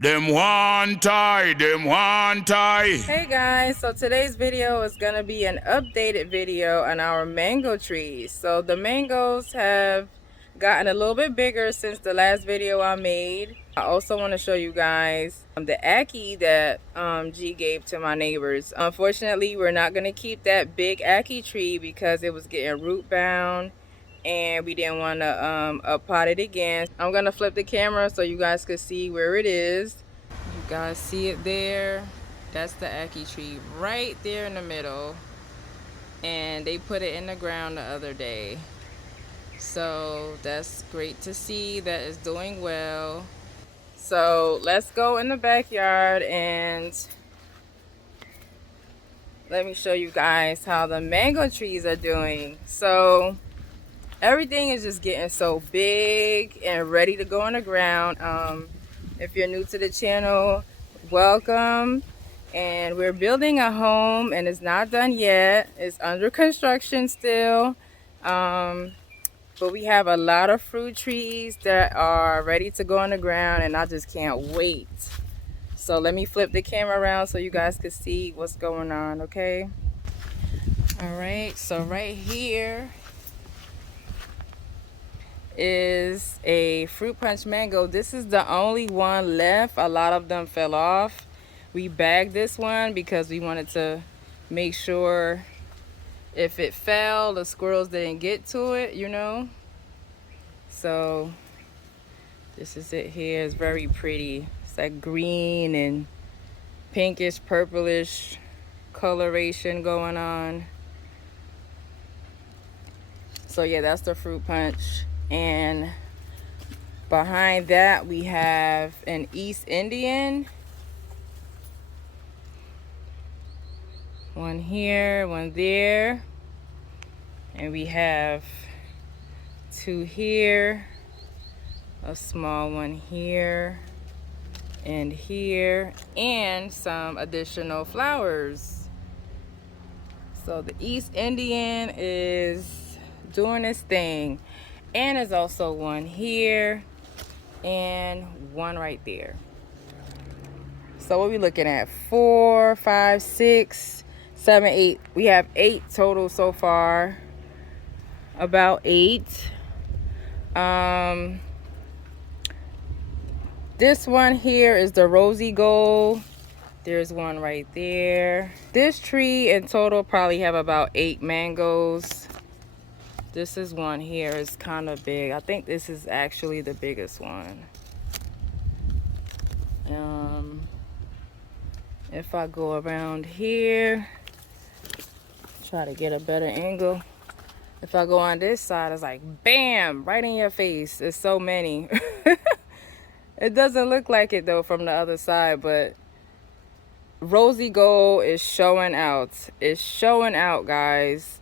Them one tie, them one tie. Hey guys, so today's video is going to be an updated video on our mango trees. So the mangoes have gotten a little bit bigger since the last video I made. I also want to show you guys the Ackee that G gave to my neighbors. Unfortunately, we're not going to keep that big Ackee tree because it was getting root bound and we didn't want to uppot it again. I'm going to flip the camera so you guys can see where it is. You guys see it there? That's the Ackee tree right there in the middle, and they put it in the ground the other day, so that's great to see that it's doing well. So let's go in the backyard and let me show you guys how the mango trees are doing. So everything is just getting so big and ready to go in the ground. If you're new to the channel, welcome. And we're building a home and it's not done yet. It's under construction still. But we have a lot of fruit trees that are ready to go in the ground and I just can't wait. So let me flip the camera around so you guys can see what's going on, okay? All right, so right here is a fruit punch mango. This is the only one left. A lot of them fell off. We bagged this one because we wanted to make sure if it fell, the squirrels didn't get to it, you know. So this is it here. It's very pretty. It's like green and pinkish, purplish coloration going on. So yeah, that's the fruit punch. And behind that we have an East Indian. One here, one there, and we have two here, a small one here and here, and some additional flowers. So the East Indian is doing its thing, and there's also one here and one right there. So what are we looking at? 4, 5, 6, 7, 8. We have 8 total so far. About 8. This one here is the rosy gold. There's one right there. This tree in total probably have about 8 mangoes. This is one here. It's kind of big. I think this is actually the biggest one. If I go around here, try to get a better angle. If I go on this side, it's like bam, right in your face. There's so many. It doesn't look like it though from the other side, but rosy gold is showing out. It's showing out, guys.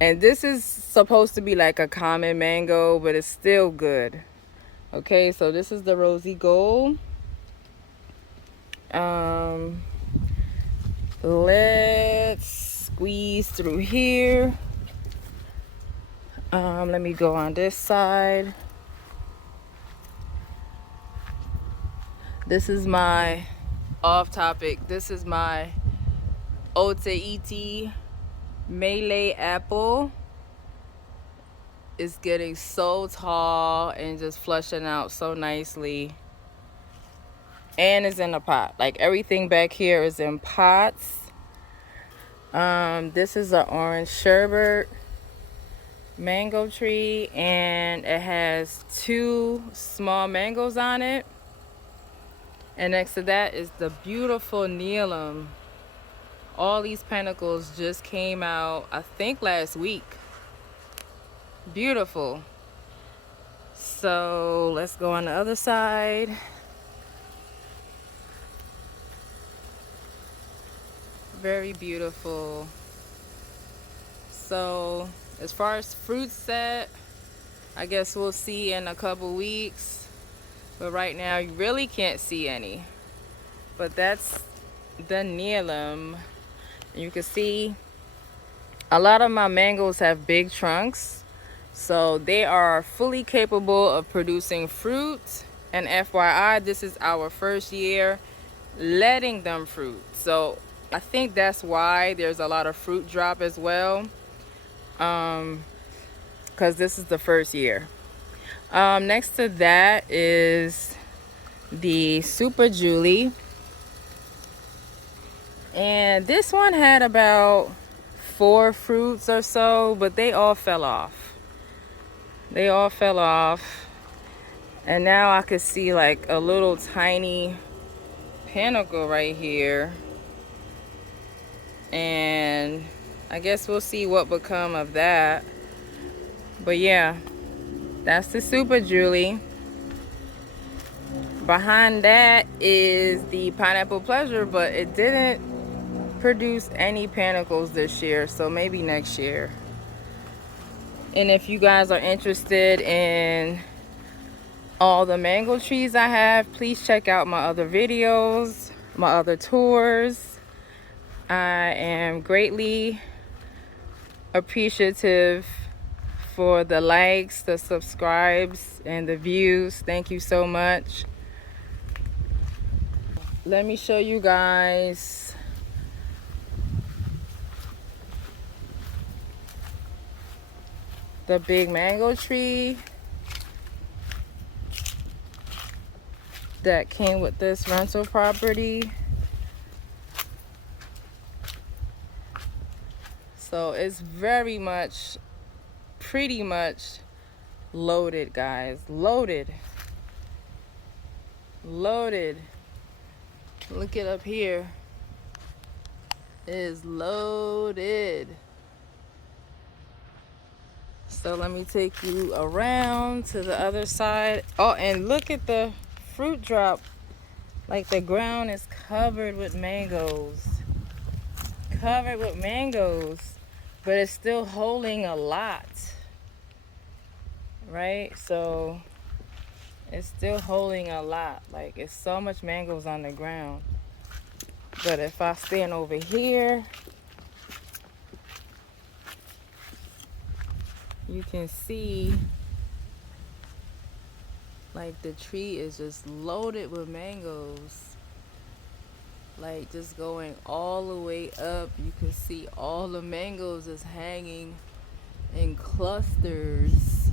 And this is supposed to be like a common mango, but it's still good. Okay, so this is the rosy gold. Let's squeeze through here. Let me go on this side. This is my off topic. This is my Otaiti Malay apple. It's getting so tall and just flushing out so nicely. And it's in a pot. Like everything back here is in pots. This is an orange sherbet mango tree, and it has 2 small mangoes on it. And next to that is the beautiful Neelam. All these pentacles just came out, I think last week. Beautiful. So let's go on the other side. Very beautiful. So as far as fruit set, I guess we'll see in a couple weeks. But right now you really can't see any. But that's the Neelam. You can see a lot of my mangoes have big trunks. So they are fully capable of producing fruit. And FYI, this is our first year letting them fruit. So I think that's why there's a lot of fruit drop as well. Because this is the first year. Next to that is the Super Julie. And this one had about 4 fruits or so, but they all fell off. They all fell off. And now I could see like a little tiny pinnacle right here. And I guess we'll see what become of that. But yeah, that's the Super Julie. Behind that is the Pineapple Pleasure, but it didn't produce any panicles this year, so maybe next year. And if you guys are interested in all the mango trees I have, please check out my other videos, my other tours. I am greatly appreciative for the likes, the subscribes, and the views. Thank you so much. Let me show you guys the big mango tree that came with this rental property. So it's very much, pretty much loaded, guys. Loaded. Look it up here. It is loaded. So let me take you around to the other side. Oh, and look at the fruit drop. Like the ground is covered with mangoes. Covered with mangoes. But it's still holding a lot. Right? So it's still holding a lot. Like it's so much mangoes on the ground. But if I stand over here, you can see like the tree is just loaded with mangoes. Like just going all the way up. You can see all the mangoes is hanging in clusters.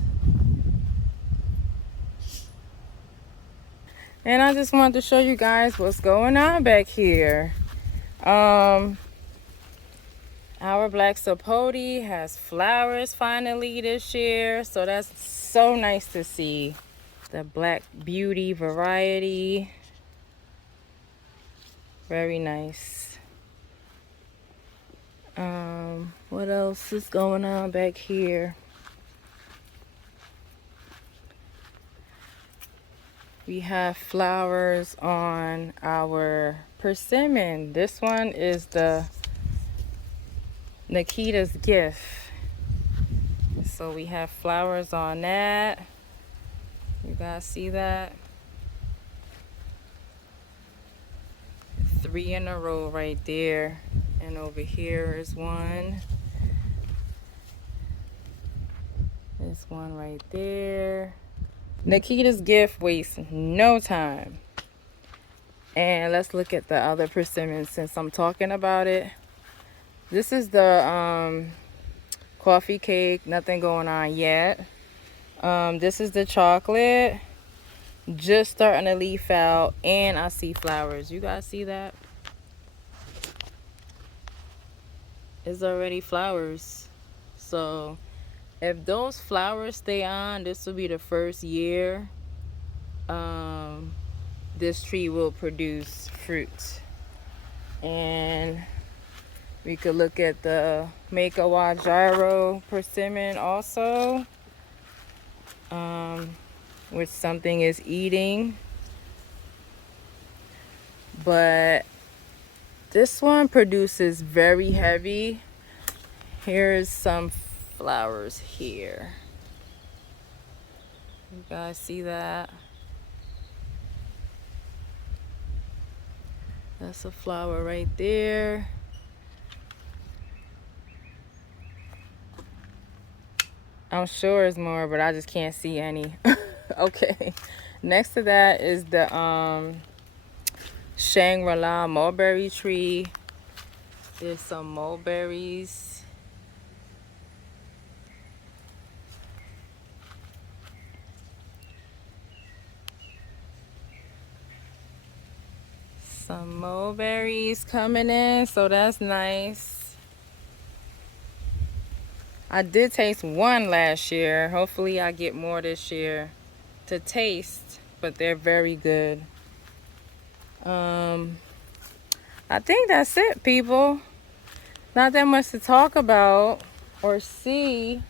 And I just wanted to show you guys what's going on back here. Our black sapote has flowers finally this year, so that's so nice to see. The Black Beauty variety, very nice. What else is going on back here? We have flowers on our persimmon. This one is the Nikita's Gift. So we have flowers on that. You guys see that? 3 in a row right there. And over here is one. This one right there. Nikita's Gift wastes no time. And let's look at the other persimmons since I'm talking about it. This is the coffee cake, nothing going on yet. This is the chocolate, just starting to leaf out, and I see flowers. You guys see that? It's already flowers. So if those flowers stay on, this will be the first year this tree will produce fruit. And we could look at the Make-A-Wa Gyro persimmon also, which something is eating. But this one produces very heavy. Here's some flowers here. You guys see that? That's a flower right there. I'm sure it's more, but I just can't see any. Okay. Next to that is the Shangri-La mulberry tree. There's some mulberries. Some mulberries coming in, so that's nice. I did taste one last year. Hopefully I get more this year to taste, but they're very good. I think that's it, people. Not that much to talk about or see.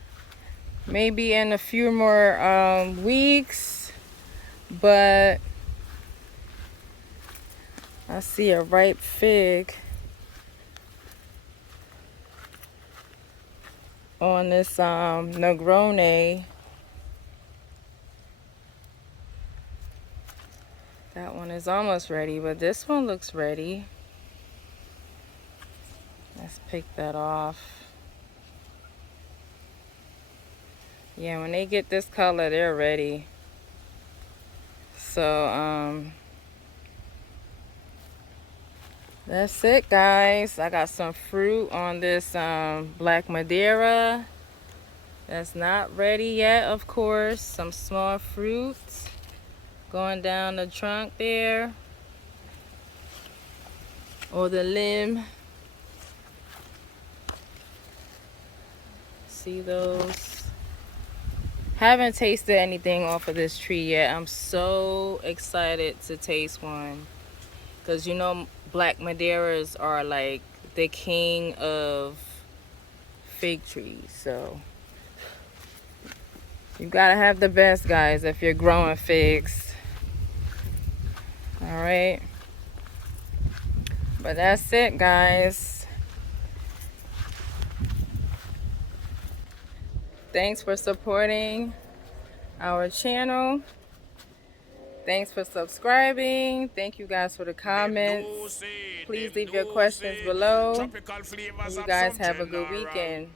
Maybe in a few more weeks, but I see a ripe fig on this Negroni. That one is almost ready, but this one looks ready. Let's pick that off. Yeah, when they get this color, they're ready. So, that's it, guys. I got some fruit on this Black Madeira. That's not ready yet, of course. Some small fruit going down the trunk there, or the limb. See those? Haven't tasted anything off of this tree yet. I'm so excited to taste one, because you know Black Madeiras are like the king of fig trees. So you gotta have the best, guys, if you're growing figs. All right, but that's it, guys. Thanks for supporting our channel. Thanks for subscribing. Thank you guys for the comments. Please leave your questions below. You guys have a good weekend.